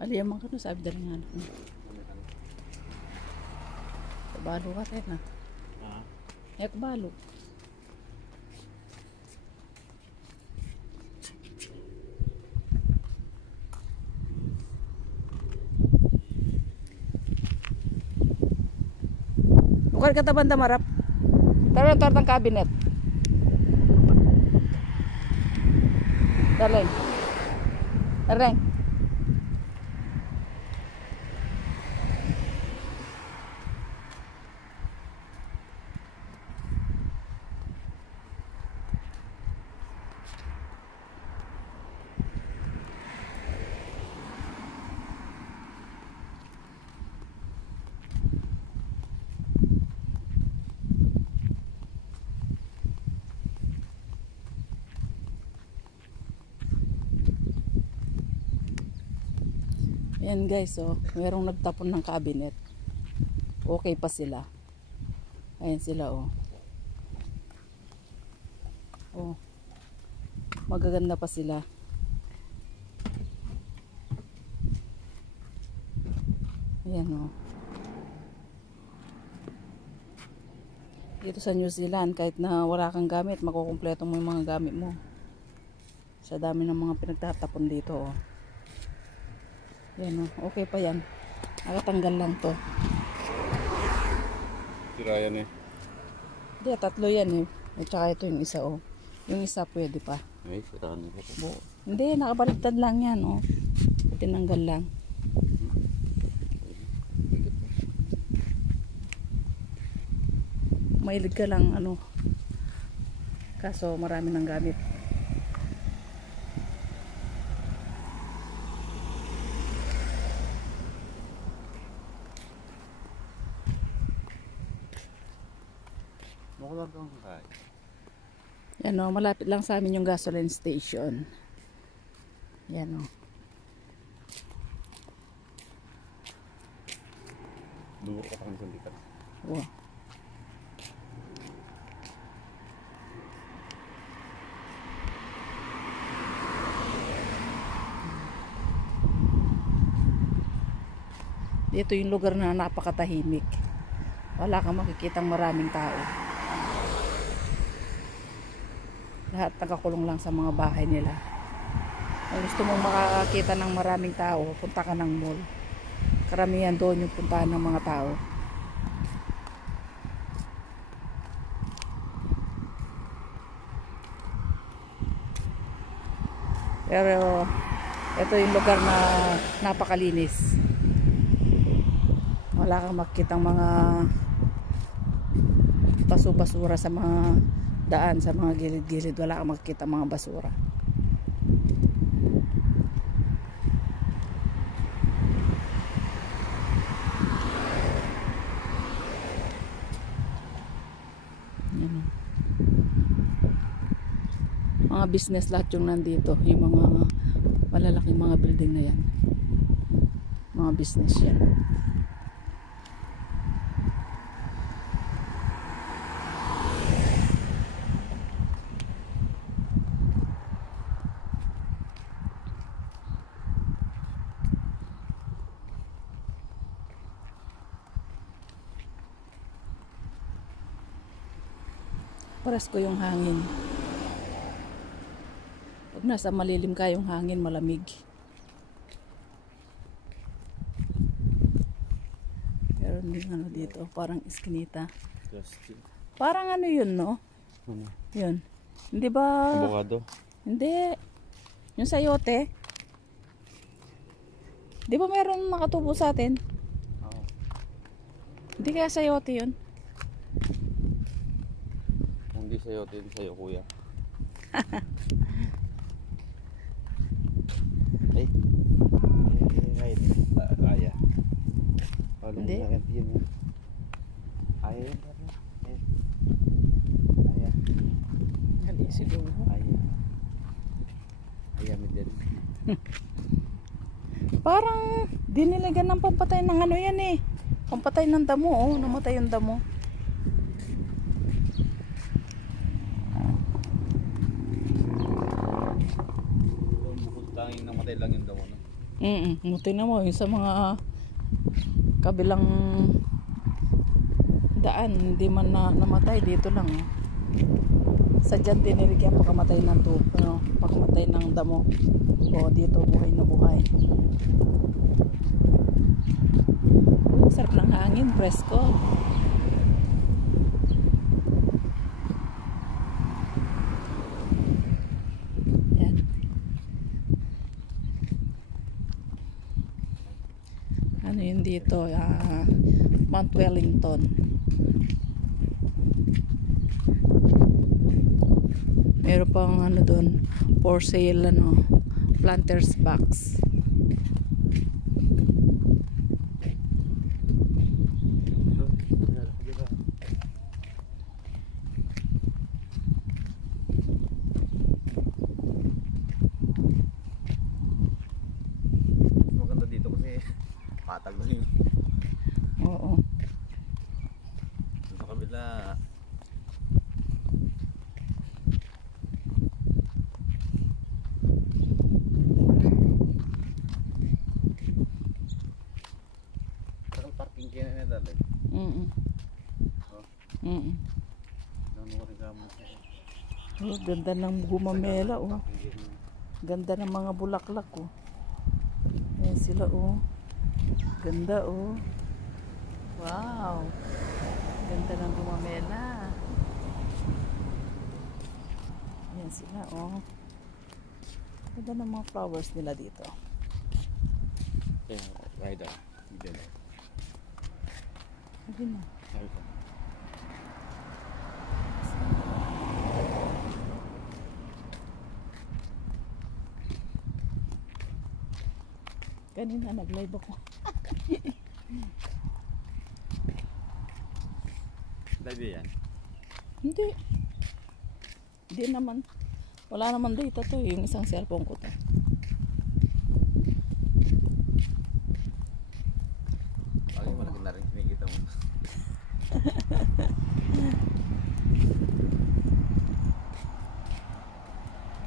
Aliyaman ka na sabi daling anak mo. Kabalo ka tayo na. Kabalo. Bukan kata banda marap. Taruh ng kabinet. Darling. Darling. Yan guys, oh, merong nagtapon ng cabinet. Okay pa sila. Ayan sila, oh. Oh. Magaganda pa sila. Ayan, oh. Dito sa New Zealand, kahit na wala kang gamit, makukumpleto mo yung mga gamit mo. Sa dami ng mga pinagtatapon dito, oh. Yan, oh. Okay pa yan. Nakatanggal lang to. Tira yan eh. Hindi, tatlo yan eh. At saka ito yung isa, oh. Yung isa pwede pa. Ay, siraan mo ko. Hindi, nakabaligtad lang yan, oh. Tinanggal lang. Mahilig ka lang, ano. Kaso marami ng gamit. Yan, o, malapit lang sa amin yung gasoline station. Yan, o. Duro ka pang sundikan. Wow. Dito yung lugar na napakatahimik. Wala kang makikitang maraming tao. Lahat nakakulong lang sa mga bahay nila. Kung gusto mong makakita ng maraming tao, punta ka ng mall. Karamihan doon yung puntahan ng mga tao. Pero ito yung lugar na napakalinis. Wala kang makikitang mga basura sa mga daan, sa mga gilid-gilid. Wala kang makikita mga basura. Yan. Mga business lahat yung nandito. Yung mga malalaking mga building na yan. Mga business yan. Presko yung hangin. Pag nasa malilim ka yung hangin, malamig. Pero hindi ano dito, parang iskinita. Parang ano yun, no? Yun. Hindi ba? Avocado? Hindi. Yung sayote. Di ba meron nakatubo sa atin? Oo. Hindi kaya sayote yun? Hindi sa'yo, din sa'yo kuya. Ay. Kaya. Hindi. Kaya. Hindi siguro. Kaya din. Parang dinilagan ng pampatay ng ano yan eh. Pampatay ng damo, oh. Namatay yung damo. Tanging namatay lang yung damo, no? Tingnan mo yung sa mga kabilang daan, hindi man namatay, dito lang. Sadyang dinirigyan pagkamatay ng pagkamatay ng damo. O dito buhay na buhay. Sarap ng hangin, presko. Yan. Ano yun dito? Mount Wellington. Meron pang ano doon, for sale planters box. Maganda dito kasi patag lang yun. Oo. Sa kabila parking kaya na dali. Oh, ganda ng gumamela Ganda ng mga bulaklak Ayan sila Ganda Wow. Ganda ng gumamela. Ayan sila Ganda ng mga flowers nila dito. Yeah, right there. Hindi na. Kanina nag-live ako. Live yan? Hindi. Hindi naman. Wala naman data to. Yung isang cellphone ko to. Bakit malaki na rin kinikita mo?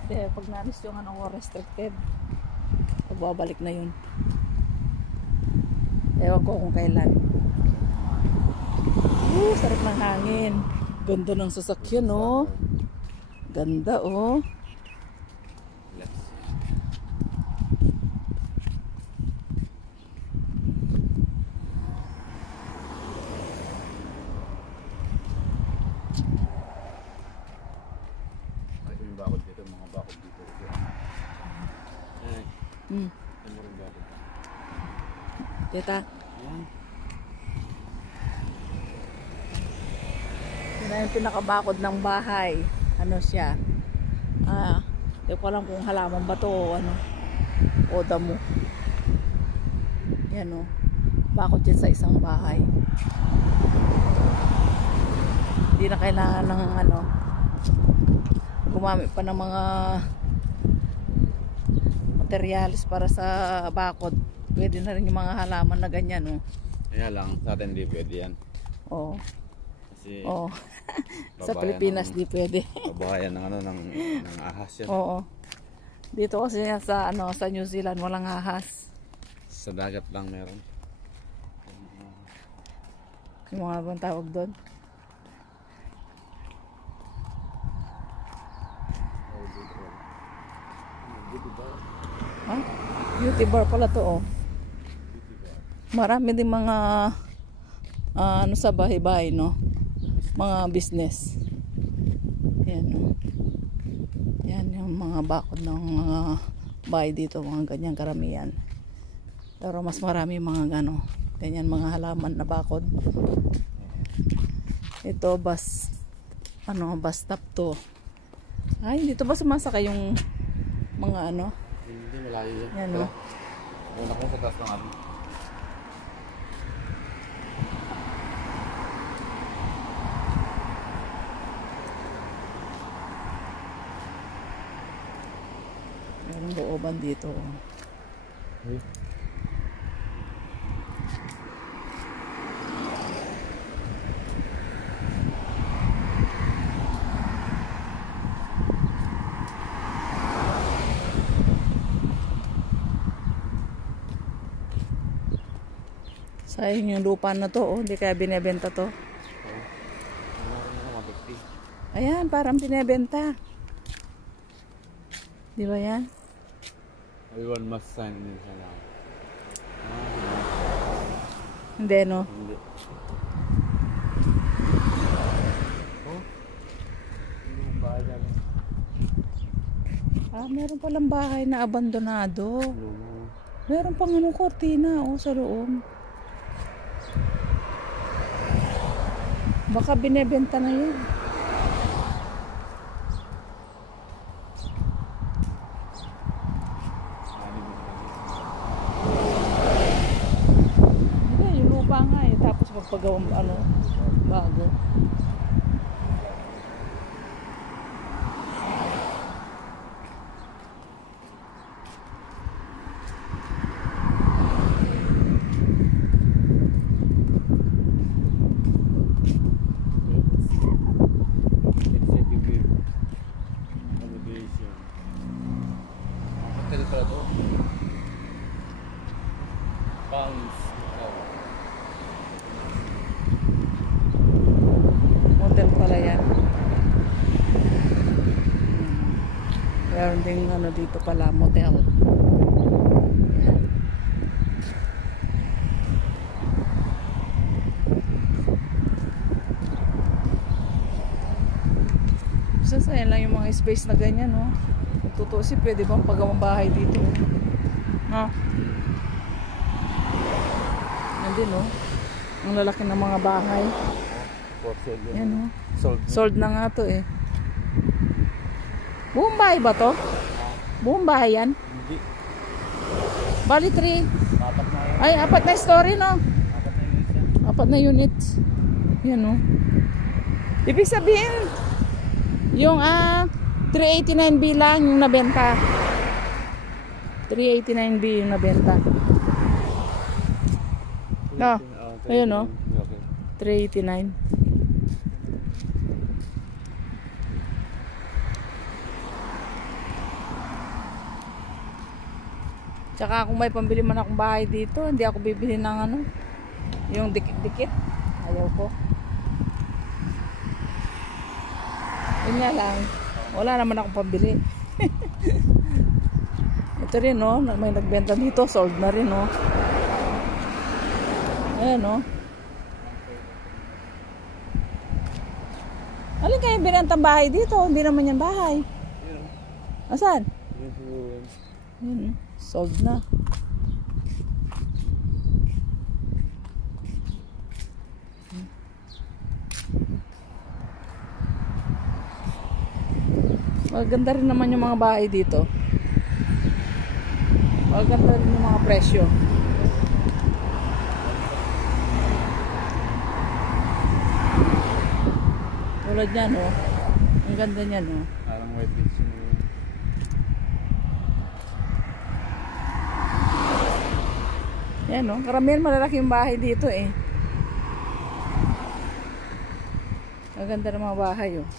Kasi pag naalis yung restricted, pagbabalik na yun. Ewan ko kung kailan. Sarap ng hangin. Ganda ng sasakyan Ganda Yes. Ay, yung bakod dito, mga bakod dito. Ano rin bakod? Tita, Yan. yun na yung pinakabakod ng bahay. Ano siya? Hindi ko alam kung halaman ba to o damo. Yan bakod dyan sa isang bahay. Hindi na kailangan ng gumamit pa ng mga materials para sa bakod. Pwede na rin yung mga halaman na ganyan Kaya lang, sa atin hindi pwede yan. Oo. Kasi Sa Pilipinas di pwede. babayan ng ahas yan. Oo. Dito kasi sa sa New Zealand walang ahas. Sa dagat lang meron. Yung mga bang tawag doon? Beauty bar pala to Marami din mga sa bahay-bahay mga business. Yan Yan yung mga bakod ng mga bahay dito, mga ganyan karamihan. Pero mas marami mga ganyan mga halaman na bakod. Ito bus stop to. Ay, dito ba sumasakay yung mga Hindi malayo yan. Yan Una ko sa taas ng atin. Merong looban dito. Ay, yung lupa na to, oh. Hindi kaya binebenta to. Oo. Ano rin naman, 150. Ayan, parang binebenta. Di ba yan? Everyone must sign in siya lang. Hindi, no? Hindi. Oh? Yung bayan. Ah, meron palang bahay na abandonado. Lumo. Meron pang ano, kortina, oh, sa loob. Baka binebenta na yun. Hindi, yung lupa nga eh. Tapos magpagawang ano, bago. Executive accommodation. Hotel pala to. Pounds. Hotel pala yan. Meron ding ano dito pala, motel. Sayang lang yung mga space na ganyan, no? Tutusin, pwede bang pagawang bahay dito? No? Nandun, no? Ang lalaki ng mga bahay. For sale yun. Yan, no? Sold. Sold na nga to, eh. Buong bahay ba to? Buong bahay yan? Hindi. Bali 3. Apat na yun. Ay, 4 na story, no? Apat na yun siya. 4 na units. Yan, no? Ibig sabihin, yung 389B lang yung nabenta. 389B yung nabenta. No. Ayun, no? Okay. 389. Tsaka kung may pambili man akong bahay dito, hindi ako bibili ng ano, yung dikit-dikit. Ayaw ko. Yun nga lang, wala naman akong pambili. Ito rin, no? May nagbenta dito, sold na rin, no? Ayan, no? Alin kayo binentang bahay dito? Hindi naman yan bahay. Asan? Yun, sold na. Maganda rin naman yung mga bahay dito. Maganda rin yung mga presyo. Tulad yan, oh. Ang ganda niyan, oh. Parang white beach mo. Yan, oh. Karamihan malalaki yung bahay dito, eh. Ang ganda ng mga bahay, oh.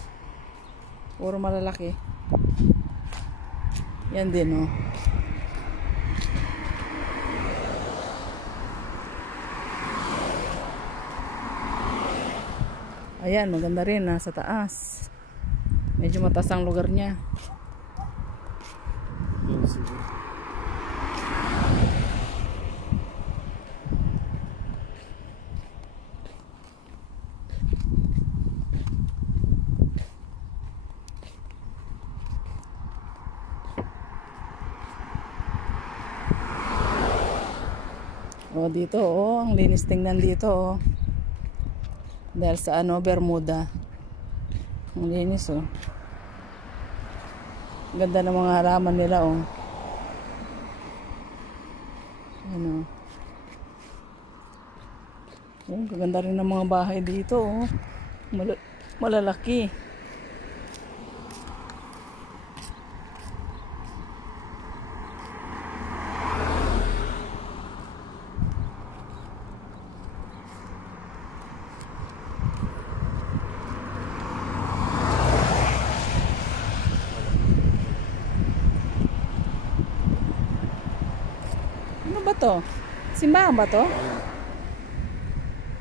Puro malalaki. Yan din, oh. Ayan, maganda rin, nasa taas. Medyo mataas ang lugar niya. Oh, dito, oh, ang linis tingnan dito, oh. Dahil sa ano, Bermuda. Ang linis, oh. Ganda ng mga halaman nila, oh. Ano. Oh, ganda rin ng mga bahay dito, oh. Malalaki. Ano ba to? Simbahan ba to?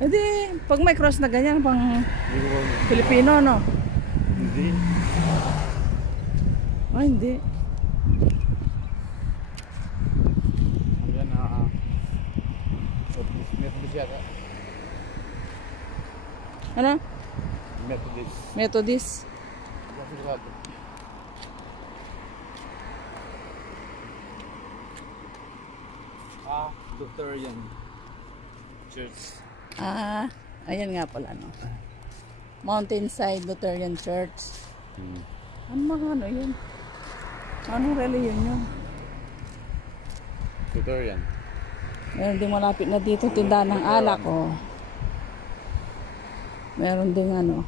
E di, pag may cross na ganyan, pang Hindi ko ba? Filipino, no? Hindi. Ay, hindi. Ano yan Methodist yata. Ano? Methodist. Methodist. Sigurado. Lutheran Church. Ah, ayan nga pala, no? Mountainside Lutheran Church. Ano mga ano yun? Anong reliyon yun? Lutheran. Meron din malapit na dito tindahan ng alak, oh. Meron din ano.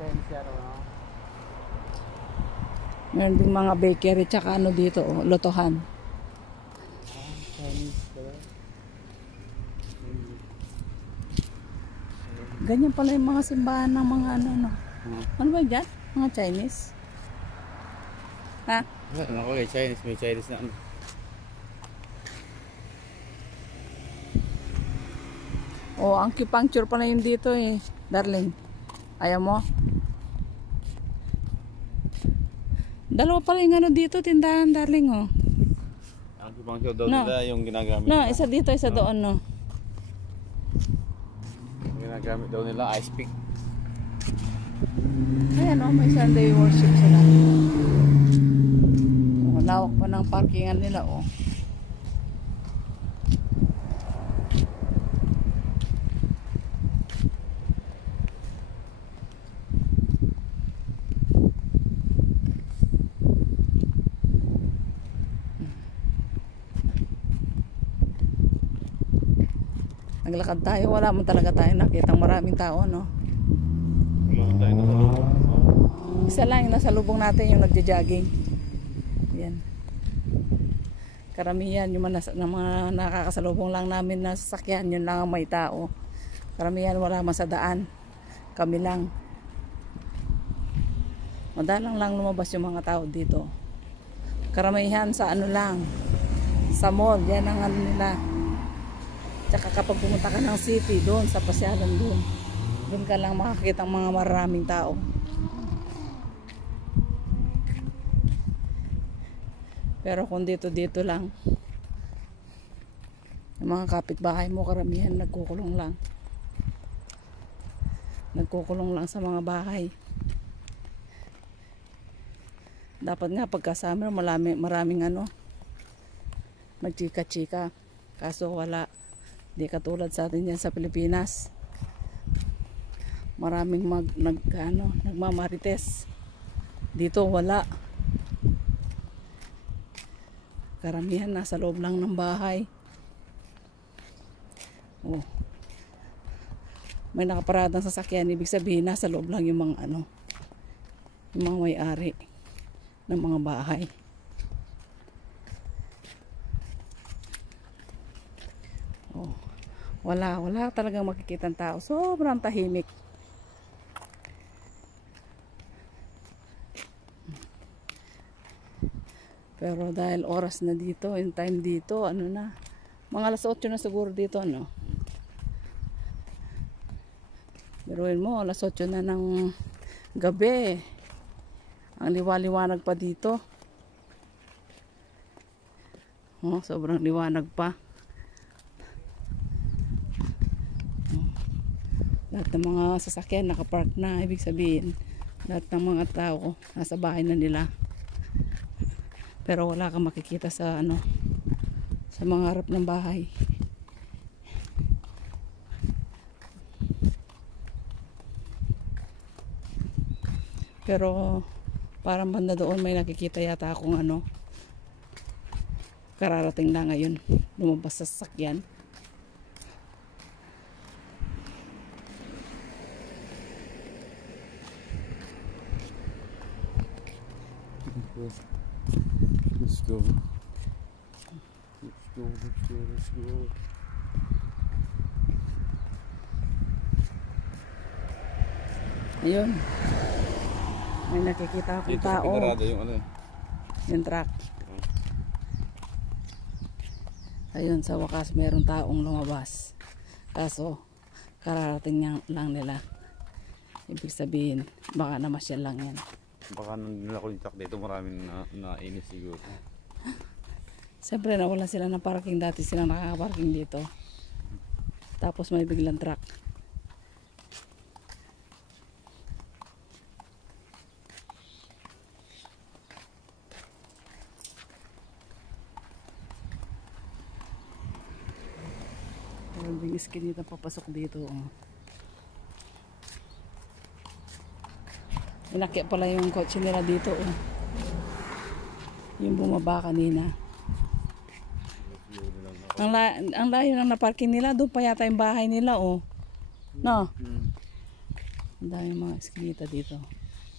Chinese yata, no? Meron din mga bakery tsaka ano dito, oh, lotohan. Chinese pala. Ganyan pala yung mga simbahan ng mga ano, no? Ano ba dyan? Mga Chinese? Ha? Ako kay Chinese, may Chinese na ano. Oh, acupuncture pa na yun dito eh, darling. Ayaw mo? Dalawa pala yung ano dito, tindahan, darling, oh. Ang acupuncture daw No. nila yung ginagamit No, nila. isa dito, isa doon, no. Yung ginagamit daw nila, ice pick. Ayan, oh, may Sunday worship sila. Oh, lawak pa ng parkingan nila, oh. Naglakad tayo, wala mo talaga tayo nakitang maraming tao, no? Wala tayo na loob. Isa lang yung nasa lubong natin yung nagja-jogging. Yan. Karamihan yung mga nakakasalubong lang namin na sasakyan, yun lang ang may tao. Karamihan wala man sa daan. Kami lang. Madalang lang lumabas yung mga tao dito. Karamihan sa ano lang, sa mall, yan ang ano nila. Tsaka kapag pumunta ka ng city, doon sa pasyalan doon, doon ka lang makakita ng mga maraming tao. Pero kung dito lang, yung mga kapitbahay mo karamihan nagkukulong lang. Nagkukulong lang sa mga bahay. Dapat nga pagka summer maraming ano, magchika-chika. Kaso wala. Di katulad sa atin yan sa Pilipinas. Maraming nagmamarites. Dito wala. Karamihan nasa loob lang ng bahay. Oh. May nakaparadang sasakyan, ibig sabihin nasa loob lang yung mga ano, yung mga may-ari ng mga bahay. Oh. Wala talagang makikitang tao. Sobrang tahimik. Pero dahil oras na dito, yung time dito, ano na, mga alas 8 na siguro dito, ano. Biruin mo, alas 8 na ng gabi. Ang liwaliwanag pa dito. Oh, sobrang liwanag pa. Lahat ng mga sasakyan nakapark na, ibig sabihin lahat ng mga tao nasa bahay na nila. Pero wala kang makikita sa ano, sa mga harap ng bahay. Pero parang banda doon may nakikita yata akong ano, kararating lang ngayon, lumabas sa sasakyan. Let's go. Let's go. Ayun. May nakikita akong Dito sa tao. Pinarada yung ano. Yung truck. Ayun, sa wakas meron taong lumabas. Kaso, Kararating lang nila. Ibig sabihin, baka namasyal lang yan. Baka nung nila kontak dito maraming nainis siguro. Siyempre nawala sila ng parking, dati sila nakaka-parking dito. Tapos may biglang truck. Meron ding iskinita papasok dito. Inakya pala yung kotse nila dito. Yung bumaba kanina. Ang layo ng naparking nila. Doon pa yata yung bahay nila. No? Ang dami mga iskinita dito.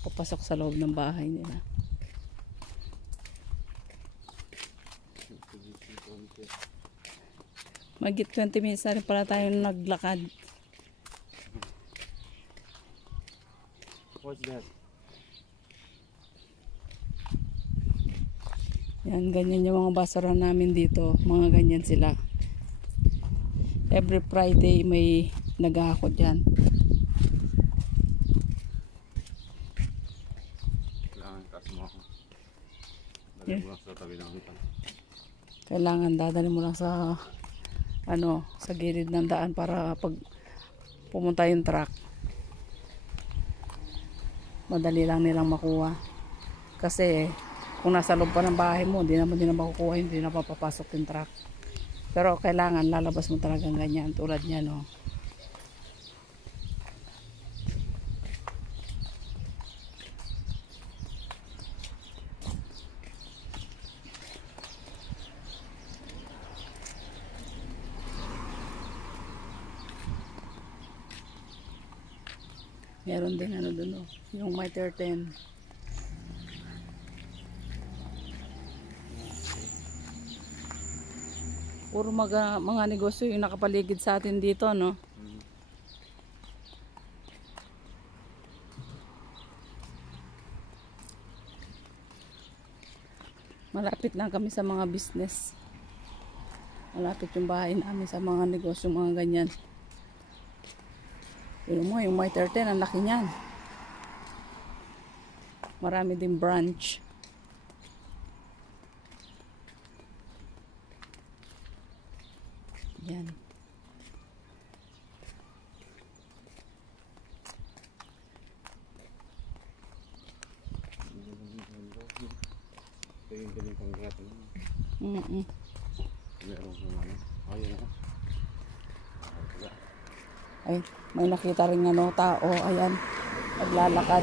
Papasok sa loob ng bahay nila. Magit 20 minutes na rin pala tayo naglakad. What's that? Yan, ganyan yung mga basura namin dito. Mga ganyan sila. Every Friday may naghahakot dyan. Kailangan taas mo ako. Dali mo lang sa tabi ng hitan. Kailangan dadali mo lang sa sa gilid ng daan para pag pumunta yung truck, madali lang nilang makuha. Kasi kung nasa loob pa ng bahay mo, hindi naman nila makukuha, hindi na papapasok yung truck. Pero kailangan lalabas mo talagang ganyan, tulad niya, no. Meron din doon, yung may 13. Puro mga negosyo yung nakapaligid sa atin dito, no? Malapit lang kami sa mga business. Malapit yung bahay namin sa mga negosyo, mga ganyan. Yun mo, yung may 13, ang laki niyan. Marami din branch. Yan. Ito yung galing pang gato. Meron kong ano. Ayun na. Ay, may nakita rin tao. Ayan, naglalakad.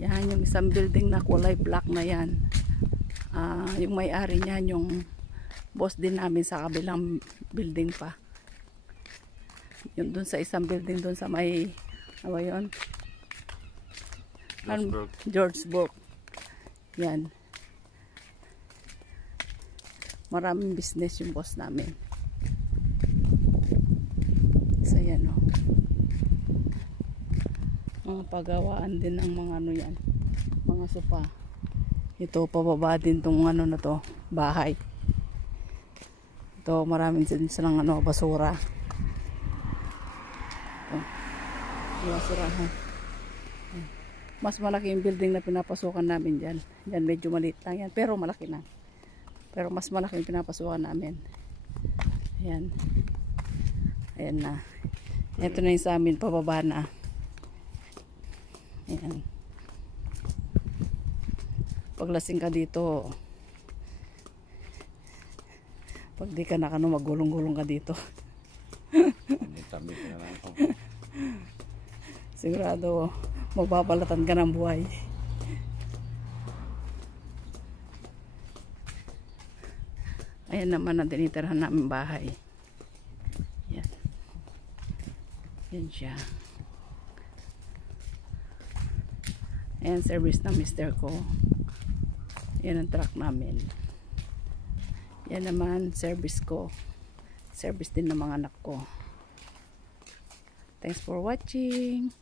Yan yung isang building na kulay black na yan. Yung may-ari niyan, yung boss din namin sa kabilang building pa. Yung dun sa isang building dun sa may ano yun? Georgesburg. Yan. Maraming business yung boss namin. So yan o. Mga pagawaan din ng mga ano yan. Mga sopa. Ito pababa din tong na to, bahay. Ito maraming din silang basura. Basurahan. Mas malaki yung building na pinapasukan namin dyan. Dyan medyo maliit lang yan. Pero malaki na. Pero mas malaki yung pinapasukan namin. Ayan. Ayan na. Ito na yung sa amin. Pababa na. Ayan. Paglasing ka dito. Pag di ka magulong-gulong ka dito. Tabi ka na lang ako. Sigurado magbabalatan ka ng buhay. Ayan naman ang tinitirahan namin bahay. Yan. Yan siya. Ayan service ng mister ko. Yan ang truck namin. Yan naman service ko. Service din ng mga anak ko. Thanks for watching.